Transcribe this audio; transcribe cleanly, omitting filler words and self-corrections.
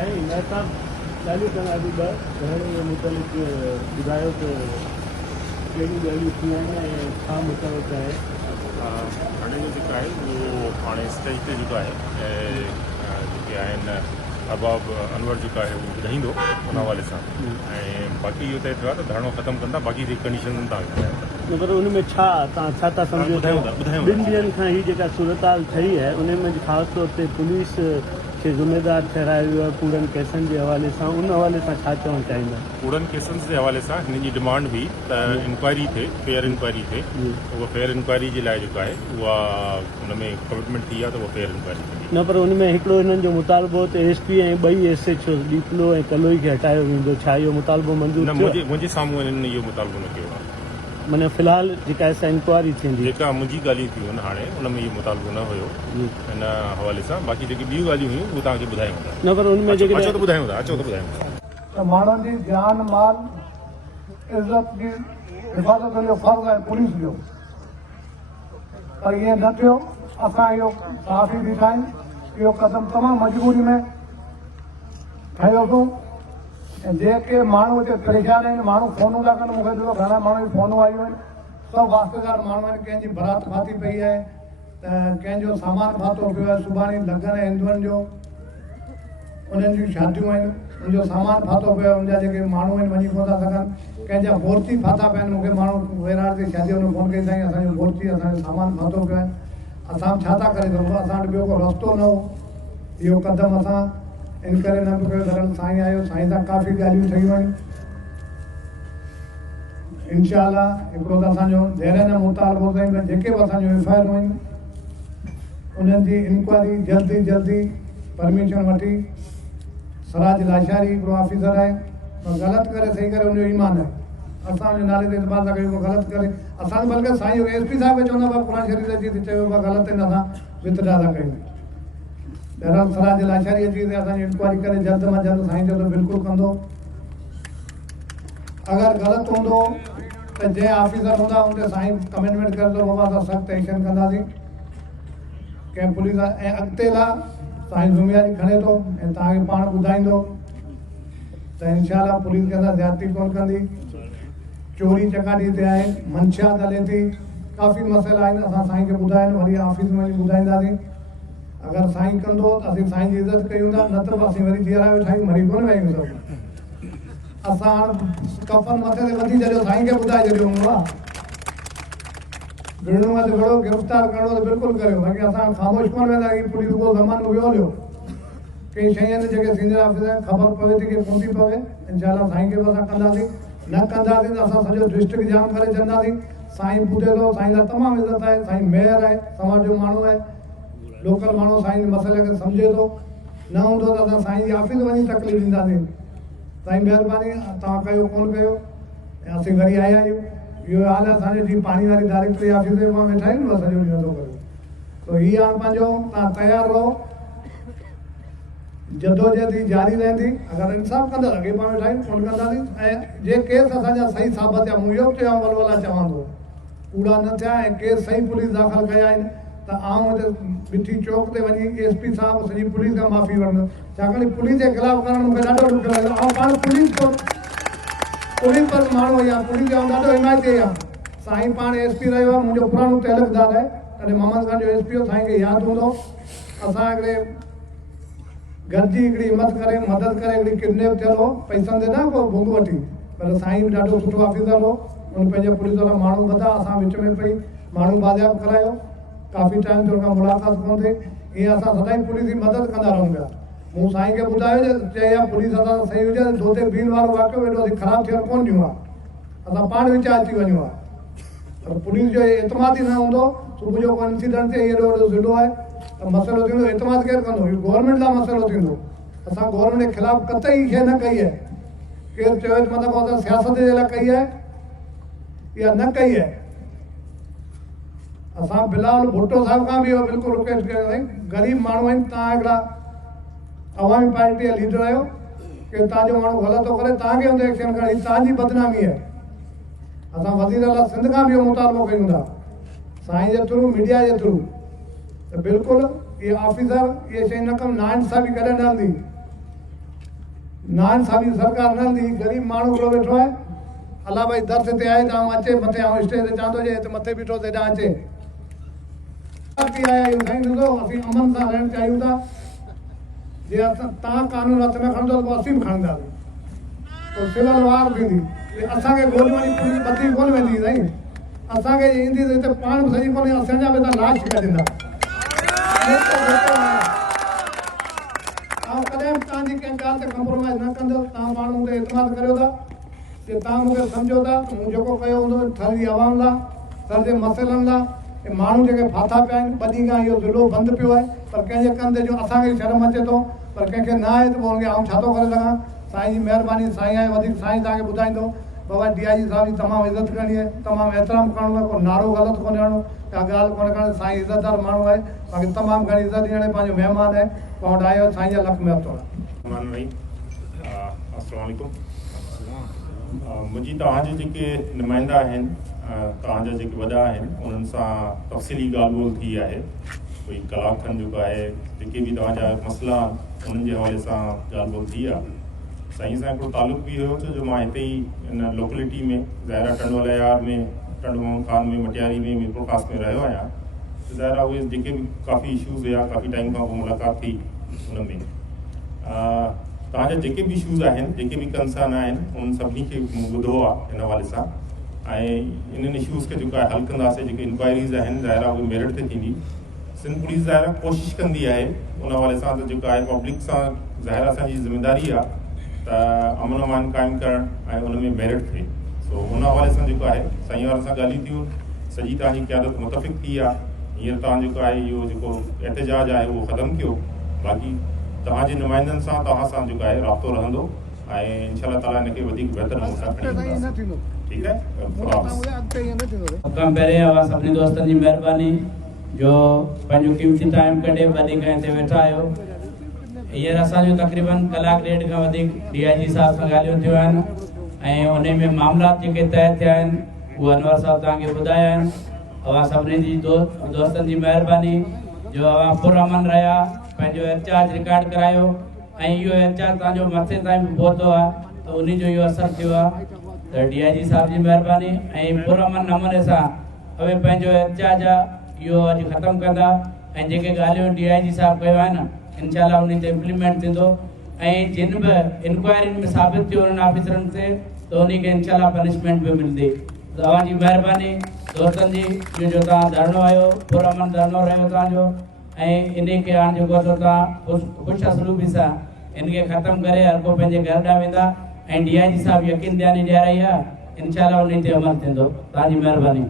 साईं महिताब ॻाल्हियूं कनि अॼु ॿ जे मुतालिक़ ॿुधायो त कहिड़ियूं ॻाल्हियूं थी आहिनि ऐं छा मुताबिक़ आहे। हाणे जो जेका आहे उहो हाणे स्टेज ते जेको आहे जेके आहिनि अरबाब अनवर जेका आहे उहो ॿुधाईंदो उन हवाले सां ऐं बाक़ी इहो तय थियो आहे त धरणो ख़तमु कंदा बाक़ी जेकी कंडीशन तव्हां पर उन में छा तव्हां छा था सम्झो ॿिनि ॾींहंनि खां हीअ जेका सूरताल ठही आहे उन में ख़ासि तौर ते पुलिस खे ज़िम्मेदार ठहिरायो वियो आहे कूड़नि केसनि जे हवाले सां उन हवाले सां छा चवणु चाहींदा। कूड़नि केसनि जे हवाले सां हिन जी डिमांड हुई त इंक्वायरी थिए फेयर इंक्वायरी थिए उहा फेयर इंक्वायरी जे लाइ जेको आहे उहा उन में कमिटमेंट थी आहे त उहा फेयर इंक्वायरी थींदी न पर उन में हिकिड़ो हिननि जो मुतालबो त एसपी ऐं ॿई SHO डीपलो ऐं कलोई खे हटायो वेंदो छा इहो मुतालबो मंज़ूर न मुंहिंजे साम्हूं हिननि इहो मुतालबो न कयो आहे माना फ़िलहाल जेका असां इंक्वायरी थींदी जेका मुंहिंजी ॻाल्हियूं थियूं आहिनि हाणे उन में इहो मुतालबो न हुयो हिन हवाले सां बाक़ी जेकी ॿियूं ॻाल्हियूं हुयूं उहे तव्हांखे ॿुधायूं था न पर उनमें जेके अचो त ॿुधायूं था अचो त ॿुधायूं था त माण्हुनि जी जान माल इज़त जी हिफ़ाज़त जो फ़र्ज़ु आहे पुलिस जो पर ईअं न थियो असां इहो काफ़ी बीठा आहियूं इहो क़दम तमामु मजबूरी में खयों अथऊं ऐं जेके माण्हू हिते परेशान आहिनि माण्हू फ़ोनूं था कनि मूंखे ॾिठो घणा माण्हू जी फ़ोनूं आयूं आहिनि सभु वास्तेदार माण्हू आहिनि कंहिंजी बरात फाती पई आहे त कंहिंजो सामान फातो पियो आहे सुभाणे लॻन आहे हिंदुअनि जो उन्हनि जूं शादियूं आहिनि उनजो सामान फातो पियो आहे उनजा जेके माण्हू आहिनि वञी कोन था सघनि कंहिंजा बोरती फाता पिया आहिनि मूंखे माण्हू वेराड़ ते शादीअ में फ़ोन कई साईं असांजो बोरती असांजो सामान फातो पियो आहे असां छा था करे सघूं असां वटि ॿियो को रस्तो न हो इहो क़दम असां इन करे न पियो करणु साईं आयो साईं सां काफ़ी ॻाल्हियूं ठहियूं आहिनि इंशाअल्लाह हिकिड़ो त असांजो धैर्य न मुतालबो ताईं जेके बि असांजो FIR आहिनि उन्हनि जी इंक्वायरी जल्दी परमिशन वठी सराज लाशारी हिकिड़ो ऑफिसर आहे ग़लति करे सही करे उनजो ईमान आहे असां उनजे नाले ते इतबार था कयूं ग़लति करे असां बल्कि साईं SP साहिब चवंदा पिया क़ुर शरीफ़ जी चयो पिया ग़लति आहिनि असां वितडा था कयूं बहरहाल सराज लाशारी अची ते असांजी इंक्वायरी करे जल्द मां जल्द साईं जो त बिल्कुलु कंदो अगरि ग़लति हूंदो त जंहिं ऑफिसर हूंदा उन ते साईं कमिटमेंट करे थो बाबा असां सख़्तु एक्शन कंदासीं कंहिं पुलिस ऐं अॻिते लाइ साईं ज़िम्मेदारी खणे थो ऐं तव्हांखे पाण ॿुधाईंदो त इंशाअल्लाह पुलिस के साथ ज़्यादती कोन कंदी चोरी चकाटी ते आहे मंशियात हले थी काफ़ी मसइला आहिनि असां साईं खे ॿुधाइनि वरी ऑफिस में वञी ॿुधाईंदासीं अगरि साईं कंदो त असीं साईं जी इज़त कयूं था न त असीं वरी जीअरा वेठा आहियूं मरी कोन वेयूं सभु असां हाणे कफ़न मथे ते वधी छॾियो साईं खे ॿुधाए छॾियो हूंदो आहे गिरणो आहे त घणो गिरफ़्तार करिणो त बिल्कुलु करियो बाक़ी असां ख़ामोश कोन वेंदा की पुलिस को ज़मान वियो हलियो कई शयूं आहिनि जेके सीनियर ऑफिसर ख़बर पवे थी की कोन थी पवे इंशाअल्लाह साईं खे बि असां कंदासीं न कंदासीं त असां सॼो डिस्ट्रिक्ट जाम करे छॾंदासीं साईं ॿुधे थो साईं सां तमामु इज़त आहे साईं मेयर आहे समाज जो माण्हू आहे लोकल माण्हू साईं जे मसइले खे सम्झे थो न हूंदो त असां साईं जी ऑफिस वञी तकलीफ़ ॾींदासीं साईं महिरबानी तव्हां कयो कोन कयो ऐं असीं वरी आया आहियूं इहो हाल आहे असांजे जीअं पाणी वारी डायरेक्टरी ऑफिस में मां वेठा आहियूं न सॼो ॾींहुं नथो करियो त हीअ हाणे पंहिंजो तव्हां तयारु रहो जदोजहद जारी रहंदी अगरि इंसाफ़ कंदा अॻे पाण वेठा आहियूं कोन कंदासीं ऐं जे केस असांजा सही साबित थिया मूं इहो चयो वलवला चवां थो कूड़ा न थिया ऐं केस सही पुलिस दाख़िल कया आहिनि त आउं हिते मिठी चौक ते वञी SP साहिब सॼी पुलिस खां माफ़ी वठंदुमि छाकाणि पुलिस जे ख़िलाफ़ु करणु मूंखे ॾाढो ॾुखियो लॻंदो ऐं पाण पुलिस पर माण्हू आहे या पुलिस जो ॾाढो हिमायती आहे साईं पाण SP रहियो आहे मुंहिंजो पुराणो तहलकदार आहे तॾहिं मोहम्मद ख़ान जो SPO साईं खे यादि हूंदो असां हिकिड़े गॾिजी हिकिड़ी हिमत करे मदद करे हिकिड़ी किडनैप थियल हो पैसनि ते न को भुग वठी पर साईं बि ॾाढो सुठो ऑफिसर हो उन पंहिंजे पुलिस वारा माण्हू वधा असां विच में पई माण्हू बाज़ियाब करायो काफ़ी टाइम थियो खां मुलाक़ात कोन थिए ईअं असां सदाईं पुलिस जी मदद कंदा रहूं पिया मूं साईं खे ॿुधायो चई आहे पुलिस असां सही हुजे धोते बील वारो वाक़ियो एॾो असीं ख़राबु थियणु कोन ॾियूं आहे असां पाण विच अची वञूं आहे पर पुलिस जो एतमाद ई न हूंदो सुबुह जो को इंसिडेंट थिए एॾो वॾो ज़िलो आहे त मसइलो थींदो एतमाद केरु कंदो इहो गवर्नमेंट लाइ मसइलो थींदो असां गवर्नमेंट जे ख़िलाफ़ु कतई शइ न कई आहे केरु चयो मतिलबु असां सियासत जे लाइ कई आहे या न कई आहे असां बिलावल भुट्टो साहिब खां बि इहो बिल्कुलु रिक्वेस्ट कयो साईं ग़रीब माण्हू आहिनि तव्हां हिकिड़ा अवामी पार्टी जा लीडर आहियो की तव्हांजो माण्हू ग़लति थो करे तव्हांखे हुन ते एक्शन खणी तव्हांजी बदनामी आहे असां वज़ीर आला सिंध खां बि इहो मुतालबो कयूं था साईं जे थ्रू मीडिया जे थ्रू त बिल्कुलु इहे ऑफिसर इहे शइ न कमु नाइंसाफ़ी कॾहिं न हलंदी नाइंसाफ़ी सरकार न हलंदी, ग़रीब माण्हू हिकिड़ो वेठो आहे, अलाह भाई दर्श ते आहे त अचे मथे, स्टेज ते चवंदो जे हिते मथे बीठो त हेॾां अचे। आया आहियूं साईं, ॾिसो असीं अमन सां रहणु चाहियूं था। जे तव्हां कानून हथ में खणंदो त असीं बि खणंदासीं, पोइ सिविल वार थींदी। असांखे गोली वञी पुलिस बची कोन वेंदी साईं, असांखे ईंदी त हिते पाण बि सॼी कोन्हे, असांजा बि तव्हां लाश कढंदा। कॾहिं बि तव्हांजी कंहिं ॻाल्हि ते कॉम्प्रोमाइज़ न कंदो। तव्हां माण्हू ते एतमाद करियो था जे तव्हां मूंखे सम्झो था त मूं जेको कयो हूंदो थर जी आवाम लाइ, थर जे मसइलनि लाइ। माण्हू जेके फाथा पिया आहिनि, 2 ॾींहं खां इहो ज़िलो बंदि पियो आहे, पर कंहिंजे कंधे जो असांखे शर्म अचे थो, पर कंहिंखे न आहे त पोइ हुनखे आउं छा थो करे सघां। साईं जी महिरबानी, साईं आहे वधीक, साईं तव्हांखे ॿुधाईंदो। बाबा DIG साहब जी तमामु इज़त करणी आहे, तमामु एतिराम करिणो आहे, को नारो ग़लति कोन्हे हणो, या ॻाल्हि कोन्हे करिणी। साईं इज़तदार माण्हू आहे, बाक़ी तमामु घणी इज़त ॾियण, पंहिंजो महिमान आहे, पाण वटि आयो, साईं जा लख महिर थोरा। अस्सलाम वालेकुम। मुंहिंजी तव्हांजे जेके नुमाइंदा आहिनि, तव्हांजा जेके वॾा आहिनि, उन्हनि सां तफ़सीली ॻाल्हि ॿोल थी आहे। कोई कलाक खनि जेको आहे, जेके बि तव्हांजा मसइला उन्हनि जे हवाले सां ॻाल्हि ॿोल थी आहे। साईं सां हिकिड़ो तालुक़ु बि हुयो, छो जो मां हिते ई इन लोकेलिटी में ज़ाहिरा टंडोलयार में, टंडो खान में, मटियारी में, मीरपुर ख़ास में रहियो आहियां। ज़ाहिरा उहे जेके बि काफ़ी इशूज़ हुया, काफ़ी टाइम खां पोइ मुलाक़ात थी उन में। तव्हांजा जेके बि इशूज़ आहिनि, जेके बि कंसर्न आहिनि, उन्हनि सभिनी खे मूं ॿुधो आहे इन हवाले सां। ऐं इन्हनि इशूज़ खे जेको आहे हल कंदासीं। जेके इंक्वायरीज़ आहिनि ज़ाहिरा उहे मेरिट ते थींदी। सिंध पुलिस ज़ाहिरा कोशिशि कंदी आहे उन हवाले सां त जेको आहे पब्लिक सां ज़ाहिरा असांजी ज़िमेदारी आहे त अमन अमान क़ाइमु करणु ऐं उन में मेरिट थिए। सो उन हवाले सां जेको आहे साईं वारनि सां ॻाल्हियूं थियूं, सॼी तव्हांजी क़यादत मुतफ़िक़ थी आहे। हींअर तव्हां जेको आहे इहो जेको एहतजाज आहे उहो ख़तमु कयो। बाक़ी तव्हांजे नुमाइंदनि सां, तव्हां सां जेको आहे राब्तो रहंदो ऐं इंशाअल्लाह ताला हिनखे वधीक बहितर नमूने सां खणी वेंदासीं। ठीकु आहे। पहिरें अवां सभिनी दोस्तनि जी महिरबानी जो पंहिंजो क़ीमती टाइम कढे वधीक हिते वेठा आहियो। हींअर असांजो तक़रीबन कलाक ॾेढ खां वधीक DIG साहब सां ॻाल्हियूं थियूं आहिनि ऐं उन में मामलात जेके तय थिया आहिनि उहे अनवर साहब तव्हांखे ॿुधाया आहिनि। अवां सभिनी जी दोस्तनि जी महिरबानी जो अवां पुरअमन रहिया, पंहिंजो एहतजाज रिकॉर्ड करायो ऐं इहो एहतजाज तव्हांजो मथे ताईं बि पहुतो आहे त उन जो इहो असरु थियो आहे। त DIG साहब जी महिरबानी ऐं पुरअमन नमूने सां उहे पंहिंजो एहतजाज आहे इहो अॼु ख़तमु कंदा ऐं जेके ॻाल्हियूं DIG साहब कयो आहे न, इंशाअल्लाह उन ते इम्प्लीमेंट थींदो ऐं जिन बि इंक्वायरियुनि में साबित थियो उन्हनि ऑफिसरनि से त उनखे इंशाअल्लाह पनिशमेंट बि मिलंदी। तव्हांजी महिरबानी दोस्तनि जी जो तव्हां धरणो आहियो, पुरअमन धरणो रहियो तव्हांजो ऐं इन खे हाणे जेको तव्हां ख़ुशि असलूबी सां इनखे ख़तमु करे हर को पंहिंजे घर ॾांहुं वेंदा ऐं DIG साहब यकीन ॾियानी ॾियाराई आहे, इंशाअल्लाह उन ते अमल थींदो। तव्हांजी महिरबानी।